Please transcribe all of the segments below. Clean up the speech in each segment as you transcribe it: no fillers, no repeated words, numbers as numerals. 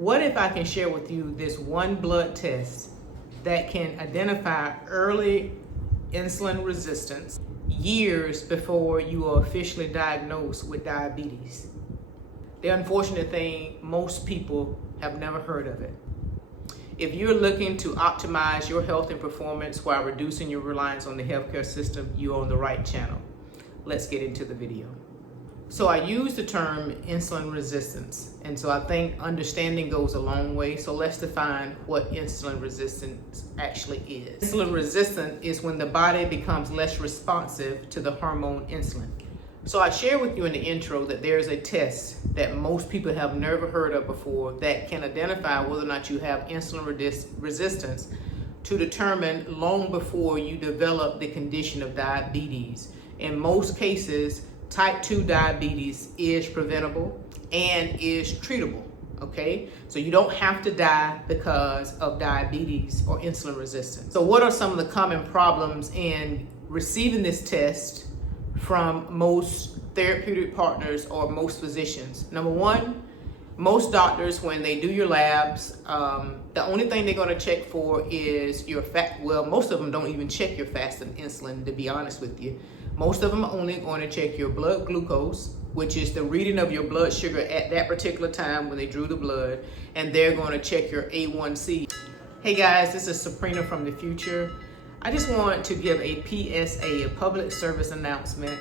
What if I can share with you this one blood test that can identify early insulin resistance years before you are officially diagnosed with diabetes? The unfortunate thing, most people have never heard of it. If you're looking to optimize your health and performance while reducing your reliance on the healthcare system, you're on the right channel. Let's get into the video. So I use the term insulin resistance, and so I think understanding goes a long way. So let's define what insulin resistance actually is. Insulin resistant is when the body becomes less responsive to the hormone insulin. So I shared with you in the intro that there's a test that most people have never heard of before that can identify whether or not you have insulin resistance to determine long before you develop the condition of diabetes. In most cases, type 2 diabetes is preventable and is treatable, okay? So you don't have to die because of diabetes or insulin resistance. So what are some of the common problems in receiving this test from most therapeutic partners or most physicians? Number one, most doctors, when they do your labs, the only thing they're going to check for is your fat. Well, most of them don't even check your fasting insulin, to be honest with you. Most of them are only going to check your blood glucose, which is the reading of your blood sugar at that particular time when they drew the blood, and they're going to check your A1C. Hey guys, this is Sabrina from the future. I just want to give a PSA, a public service announcement.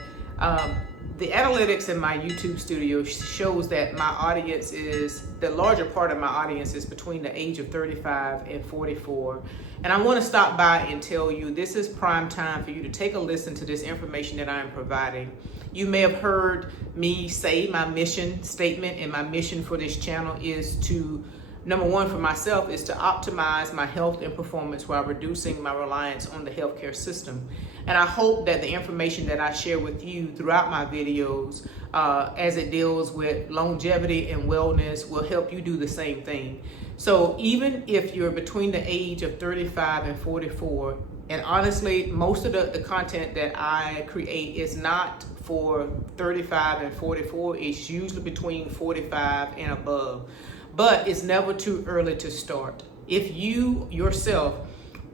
The analytics in my YouTube studio shows that my audience the larger part of my audience is between the age of 35 and 44. And I want to stop by and tell you this is prime time for you to take a listen to this information that I am providing. You may have heard me say my mission statement, and my mission for this channel is to, number one, for myself, is to optimize my health and performance while reducing my reliance on the healthcare system. And I hope that the information that I share with you throughout my videos, as it deals with longevity and wellness, will help you do the same thing. So even if you're between the age of 35 and 44, and honestly, most of the content that I create is not for 35 and 44, it's usually between 45 and above. But it's never too early to start. If you yourself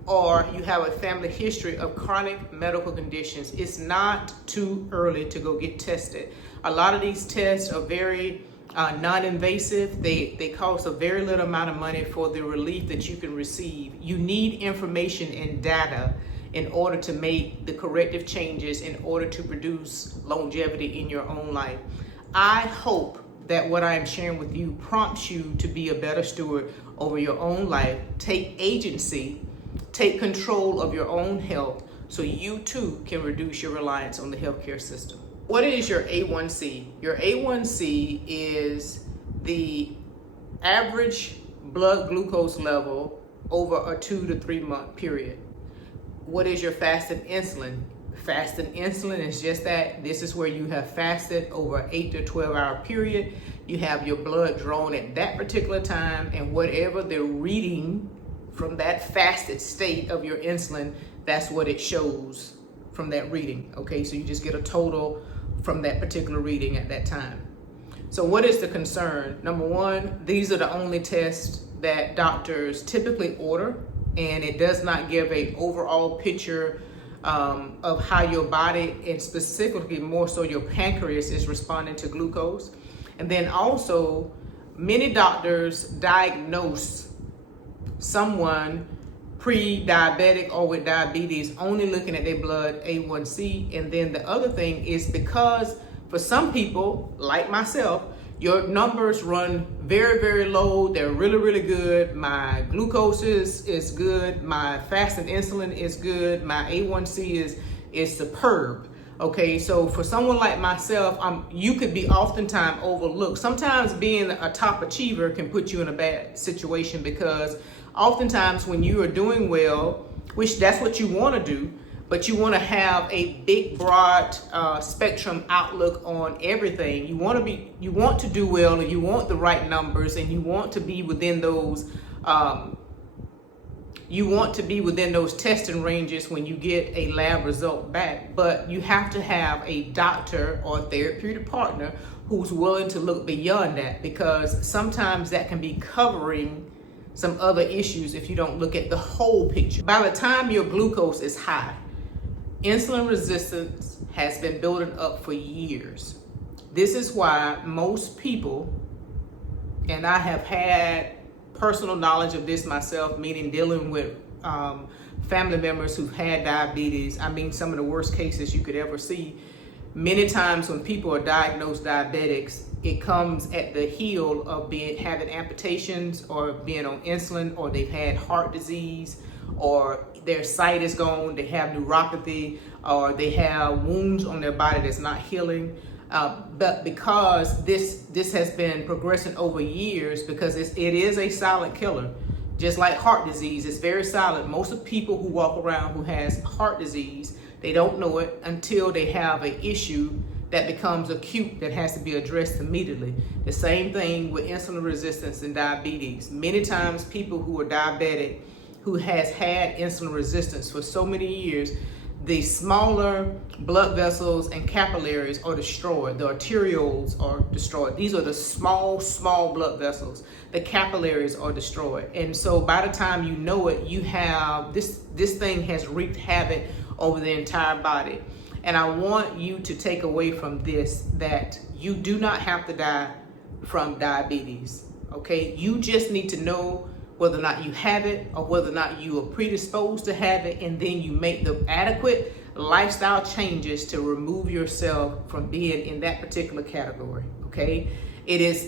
or you have a family history of chronic medical conditions, it's not too early to go get tested. A lot of these tests are very non-invasive. They cost a very little amount of money for the relief that you can receive. You need information and data in order to make the corrective changes in order to produce longevity in your own life. I hope that what I am sharing with you prompts you to be a better steward over your own life, take agency, take control of your own health, so you too can reduce your reliance on the healthcare system. What is your A1C? Your A1C is the average blood glucose level over a 2 to 3 month period. What is your fasted insulin? Fasted insulin is just that. This is where you have fasted over an 8 to 12 hour period. You have your blood drawn at that particular time, and whatever the reading from that fasted state of your insulin, that's what it shows from that reading. Okay, so you just get a total from that particular reading at that time. So what is the concern? Number one, these are the only tests that doctors typically order, and it does not give an overall picture of how your body, and specifically more so your pancreas, is responding to glucose. And then also, many doctors diagnose someone pre-diabetic or with diabetes only looking at their blood A1C. And then the other thing is, because for some people like myself, your numbers run very, very low. They're really, really good. My glucose is good. My fasted insulin is good. My A1C is superb. Okay, so for someone like myself, you could be oftentimes overlooked. Sometimes being a top achiever can put you in a bad situation, because oftentimes when you are doing well, which that's what you want to do, but you want to have a big, broad spectrum outlook on everything. You want to do well, and you want the right numbers, and you want to be within those. You want to be within those testing ranges when you get a lab result back. But you have to have a doctor or therapeutic partner who's willing to look beyond that, because sometimes that can be covering some other issues if you don't look at the whole picture. By the time your glucose is high, insulin resistance has been building up for years. This is why most people, and I have had personal knowledge of this myself, meaning dealing with family members who've had diabetes. I mean, some of the worst cases you could ever see. Many times when people are diagnosed diabetics, it comes at the heel of having amputations or being on insulin, or they've had heart disease, or their sight is gone, they have neuropathy, or they have wounds on their body that's not healing. But because this has been progressing over years, because it is a silent killer, just like heart disease, it's very silent. Most of the people who walk around who has heart disease, they don't know it until they have an issue that becomes acute that has to be addressed immediately. The same thing with insulin resistance and diabetes. Many times people who are diabetic, who has had insulin resistance for so many years, the smaller blood vessels and capillaries are destroyed. The arterioles are destroyed. These are the small blood vessels. The capillaries are destroyed. And so by the time you know it, you have this thing has wreaked havoc over the entire body. And I want you to take away from this that you do not have to die from diabetes, okay? You just need to know whether or not you have it, or whether or not you are predisposed to have it, and then you make the adequate lifestyle changes to remove yourself from being in that particular category, okay?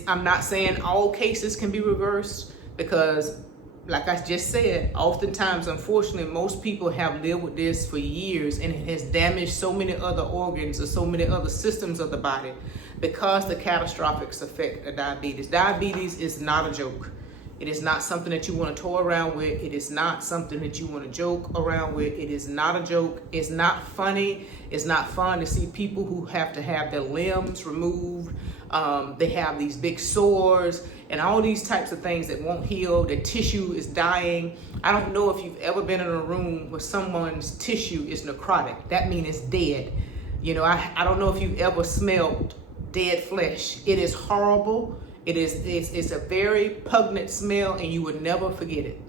I'm not saying all cases can be reversed, because like I just said, oftentimes, unfortunately, most people have lived with this for years, and it has damaged so many other organs or so many other systems of the body because the catastrophic effect of diabetes. Diabetes is not a joke. It is not something that you want to toy around with. It is not something that you want to joke around with. It is not a joke. It's not funny. It's not fun to see people who have to have their limbs removed. They have these big sores and all these types of things that won't heal. Their tissue is dying. I don't know if you've ever been in a room where someone's tissue is necrotic. That means it's dead. You know, I don't know if you've ever smelled dead flesh. It is horrible. It's a very pungent smell, and you would never forget it.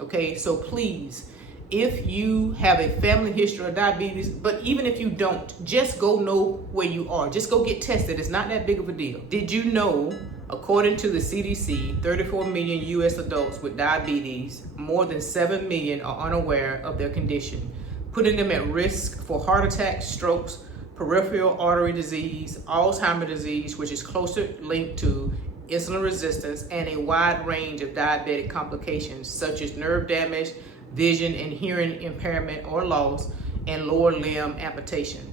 Okay, so please, if you have a family history of diabetes, but even if you don't, just go know where you are. Just go get tested. It's not that big of a deal. Did you know, according to the CDC, 34 million US adults with diabetes, more than 7 million are unaware of their condition, putting them at risk for heart attacks, strokes, peripheral artery disease, Alzheimer's disease, which is closer linked to insulin resistance, and a wide range of diabetic complications such as nerve damage, vision and hearing impairment or loss, and lower limb amputation.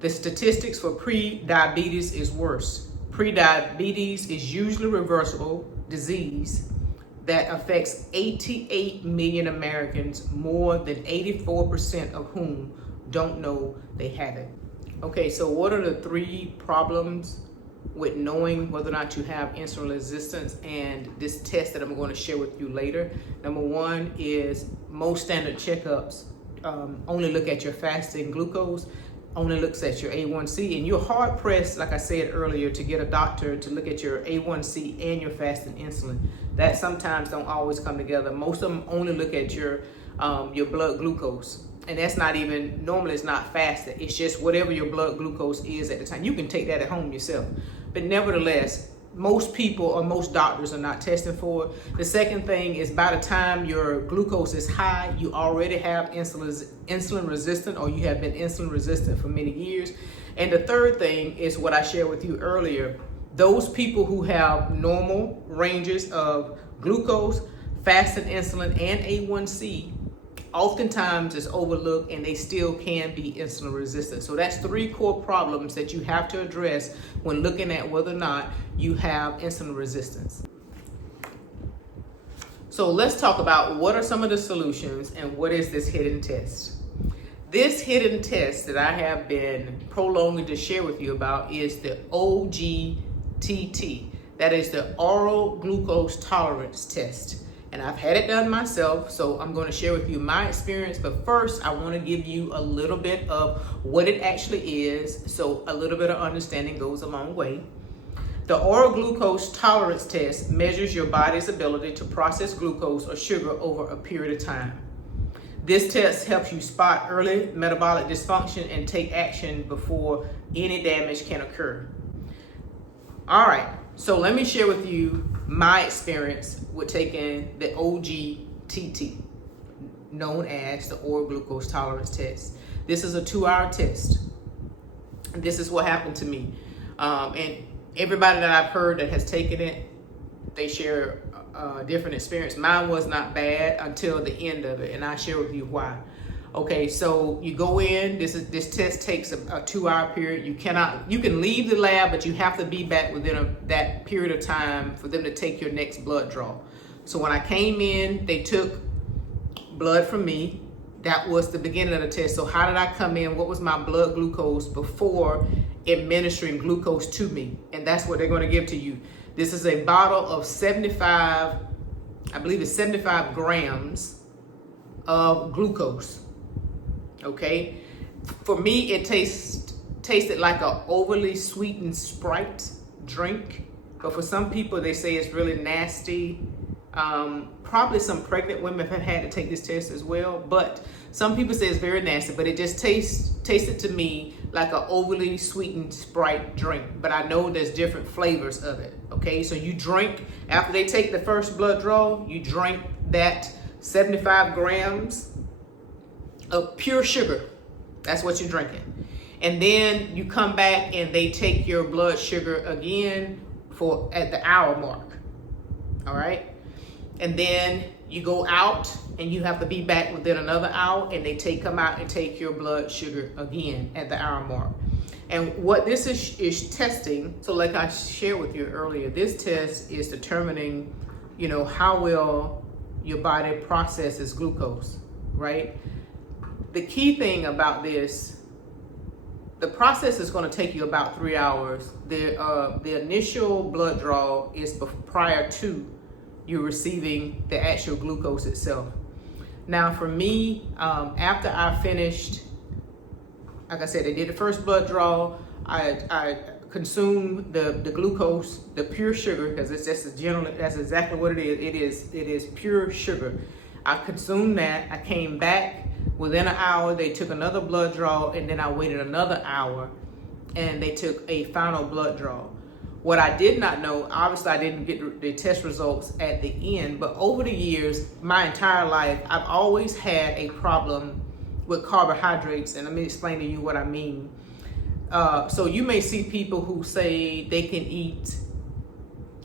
The statistics for pre-diabetes is worse. Pre-diabetes is usually reversible disease that affects 88 million Americans, more than 84% of whom don't know they have it. Okay, so what are the 3 problems with knowing whether or not you have insulin resistance, and this test that I'm going to share with you later? Number 1 is most standard checkups only look at your fasting glucose, only looks at your A1C, and you're hard pressed, like I said earlier, to get a doctor to look at your A1C and your fasting insulin. That sometimes don't always come together. Most of them only look at your blood glucose. And that's not even, normally it's not fasted. It's just whatever your blood glucose is at the time. You can take that at home yourself. But nevertheless, most people or most doctors are not testing for it. The second thing is, by the time your glucose is high, you already have insulin resistant, or you have been insulin resistant for many years. And the third thing is what I shared with you earlier. Those people who have normal ranges of glucose, fasting insulin, and A1C, oftentimes is overlooked, and they still can be insulin resistant. So that's 3 core problems that you have to address when looking at whether or not you have insulin resistance. So let's talk about what are some of the solutions and what is this hidden test. This hidden test that I have been prolonging to share with you about is the OGTT. That is the oral glucose tolerance test. And I've had it done myself, so I'm going to share with you my experience. But first, I want to give you a little bit of what it actually is, so a little bit of understanding goes a long way. The oral glucose tolerance test measures your body's ability to process glucose or sugar over a period of time. This test helps you spot early metabolic dysfunction and take action before any damage can occur. All right, so let me share with you my experience with taking the OGTT, known as the oral glucose tolerance test. This is a 2-hour test. This is what happened to me. And everybody that I've heard that has taken it, they share a different experience. Mine was not bad until the end of it, and I'll share with you why. Okay, so you go in, this test takes a 2-hour period. You can leave the lab, but you have to be back within that period of time for them to take your next blood draw. So when I came in, they took blood from me. That was the beginning of the test. So how did I come in? What was my blood glucose before administering glucose to me? And that's what they're going to give to you. This is a bottle of 75, I believe it's 75 grams of glucose. Okay. For me, it tasted like an overly sweetened Sprite drink. But for some people, they say it's really nasty. Probably some pregnant women have had to take this test as well, but some people say it's very nasty, but it just tasted to me like an overly sweetened Sprite drink. But I know there's different flavors of it. Okay, so you drink, after they take the first blood draw, you drink that 75 grams of pure sugar. That's what you're drinking. And then you come back and they take your blood sugar again at the hour mark. All right. And then you go out and you have to be back within another hour, and they come out and take your blood sugar again at the hour mark. And what this is testing, so like I shared with you earlier, this test is determining, how well your body processes glucose, right? The key thing about this, the process is going to take you about 3 hours. The initial blood draw is prior to you're receiving the actual glucose itself. Now for me, after I finished, like I said, they did the first blood draw, I consumed the glucose, the pure sugar, because that's exactly what it is. It is pure sugar. I consumed that. I came back within an hour. They took another blood draw, and then I waited another hour, and they took a final blood draw. What I did not know, obviously I didn't get the test results at the end, but over the years, my entire life, I've always had a problem with carbohydrates, and let me explain to you what I mean. So you may see people who say they can eat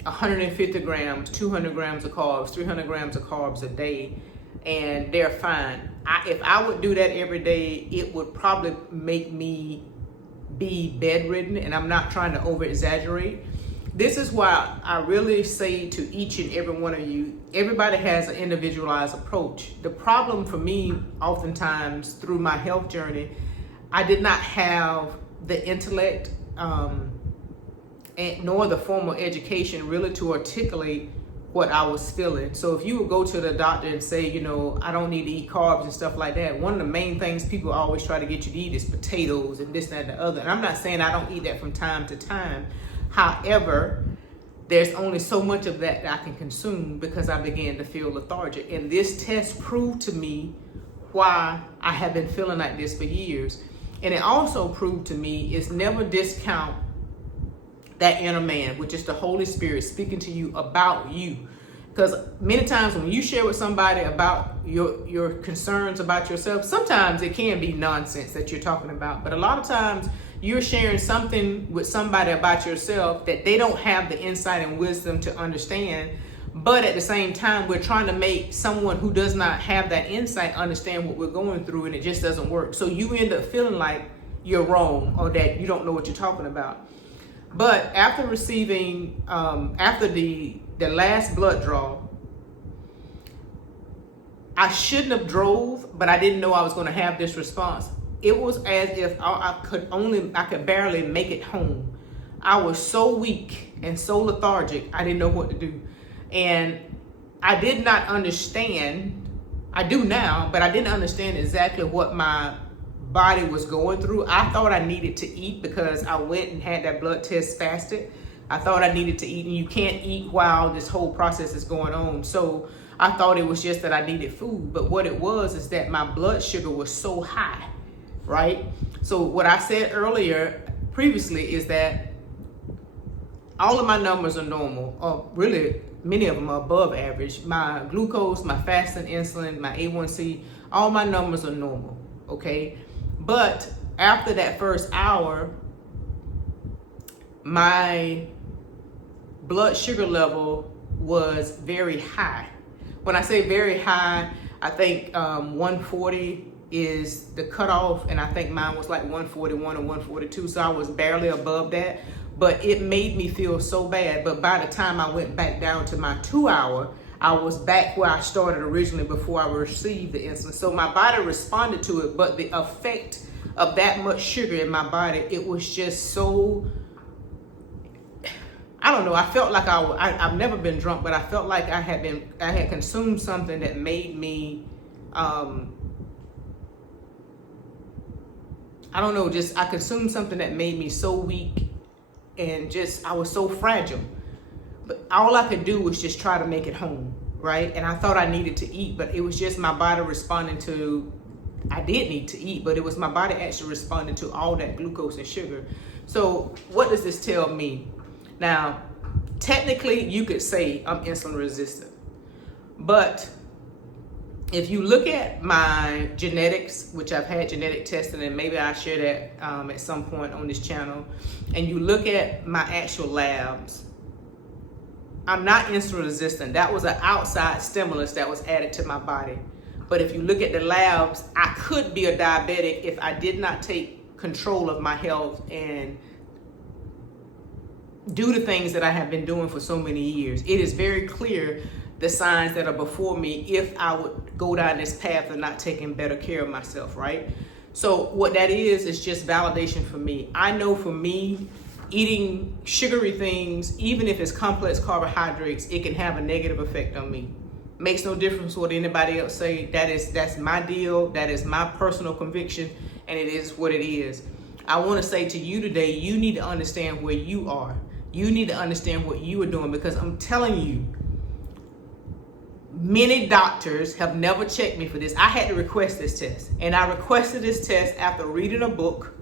150 grams, 200 grams of carbs, 300 grams of carbs a day, and they're fine. If I would do that every day, it would probably make me be bedridden, and I'm not trying to over exaggerate. This is why I really say to each and every one of you, everybody has an individualized approach. The problem for me, oftentimes through my health journey, I did not have the intellect nor the formal education really to articulate what I was feeling. So if you would go to the doctor and say, I don't need to eat carbs and stuff like that, one of the main things people always try to get you to eat is potatoes and this, that, and the other. And I'm not saying I don't eat that from time to time. However, there's only so much of that I can consume because I began to feel lethargic. And this test proved to me why I have been feeling like this for years. And it also proved to me is never discount that inner man, which is the Holy Spirit speaking to you about you. Because many times when you share with somebody about your concerns about yourself, sometimes it can be nonsense that you're talking about. But a lot of times you're sharing something with somebody about yourself that they don't have the insight and wisdom to understand. But at the same time, we're trying to make someone who does not have that insight understand what we're going through, and it just doesn't work. So you end up feeling like you're wrong or that you don't know what you're talking about. But after receiving, after the last blood draw, I shouldn't have drove, but I didn't know I was going to have this response. It was as if I could barely make it home. I was so weak and so lethargic, I didn't know what to do. And I did not understand, I do now, but I didn't understand exactly what my body was going through. I thought I needed to eat because I went and had that blood test fasted. I thought I needed to eat, and you can't eat while this whole process is going on. So I thought it was just that I needed food, but what it was is that my blood sugar was so high, right? So what I said earlier previously is that all of my numbers are normal, or really many of them are above average. My glucose, my fasting insulin, my A1C, all my numbers are normal, okay? But after that first hour, my blood sugar level was very high. When I say very high, I think 140 is the cutoff, and I think mine was like 141 or 142, so I was barely above that. But it made me feel so bad. But by the time I went back down to my 2 hour, I was back where I started originally before I received the insulin. So my body responded to it, but the effect of that much sugar in my body, it was just so, I don't know. I felt like I've never been drunk, but I felt like I had consumed something that made me, I don't know, just I consumed something that made me so weak, and just I was so fragile. But all I could do was just try to make it home, right? And I thought I needed to eat, but it was just my body responding to, I did need to eat, but it was my body actually responding to all that glucose and sugar. So what does this tell me? Now, technically you could say I'm insulin resistant, but if you look at my genetics, which I've had genetic testing, and maybe I'll share that at some point on this channel, and you look at my actual labs, I'm not insulin resistant. That was an outside stimulus that was added to my body. But if you look at the labs, I could be a diabetic if I did not take control of my health and do the things that I have been doing for so many years. It is very clear the signs that are before me if I would go down this path of not taking better care of myself, right? So what that is just validation for me. I know for me, eating sugary things, even if it's complex carbohydrates, it can have a negative effect on me. Makes no difference what anybody else say. That's my deal. That is my personal conviction, and it is what it is. I want to say to you today, you need to understand where you are. You need to understand what you are doing, because I'm telling you, many doctors have never checked me for this. I had to request this test, and I requested this test after reading a book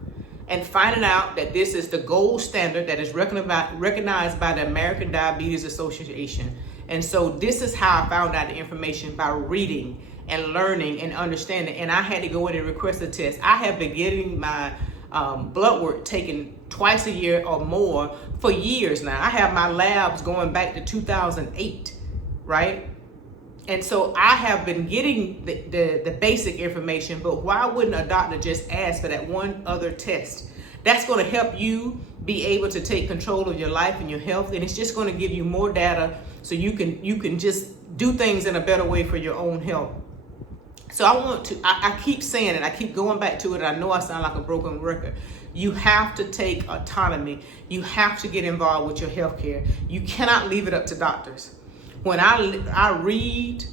and finding out that this is the gold standard that is recognized by the American Diabetes Association. And so this is how I found out the information, by reading and learning and understanding. And I had to go in and request a test. I have been getting my blood work taken twice a year or more for years now. I have my labs going back to 2008, right? And so I have been getting the basic information, but why wouldn't a doctor just ask for that one other test? That's going to help you be able to take control of your life and your health, and it's just going to give you more data so you can just do things in a better way for your own health. So I keep saying it, I keep going back to it, and I know I sound like a broken record. You have to take autonomy. You have to get involved with your health care. You cannot leave it up to doctors. When I read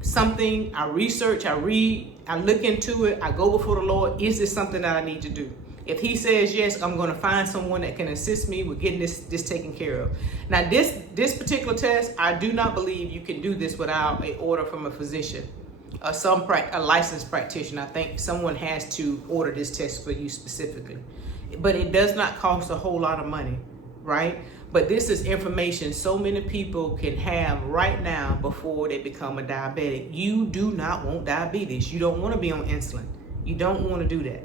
something, I research, I look into it, I go before the Lord, is this something that I need to do? If he says yes, I'm going to find someone that can assist me with getting this taken care of. Now, this particular test, I do not believe you can do this without an order from a physician, a licensed practitioner. I think someone has to order this test for you specifically. But it does not cost a whole lot of money, right? But this is information so many people can have right now before they become a diabetic. You do not want diabetes. You don't want to be on insulin. You don't want to do that.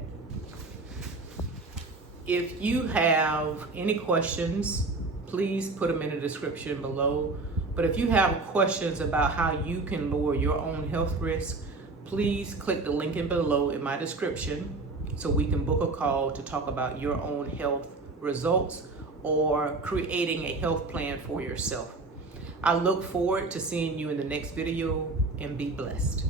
If you have any questions, please put them in the description below. But if you have questions about how you can lower your own health risk, please click the link in below in my description so we can book a call to talk about your own health results or creating a health plan for yourself. I look forward to seeing you in the next video, and be blessed.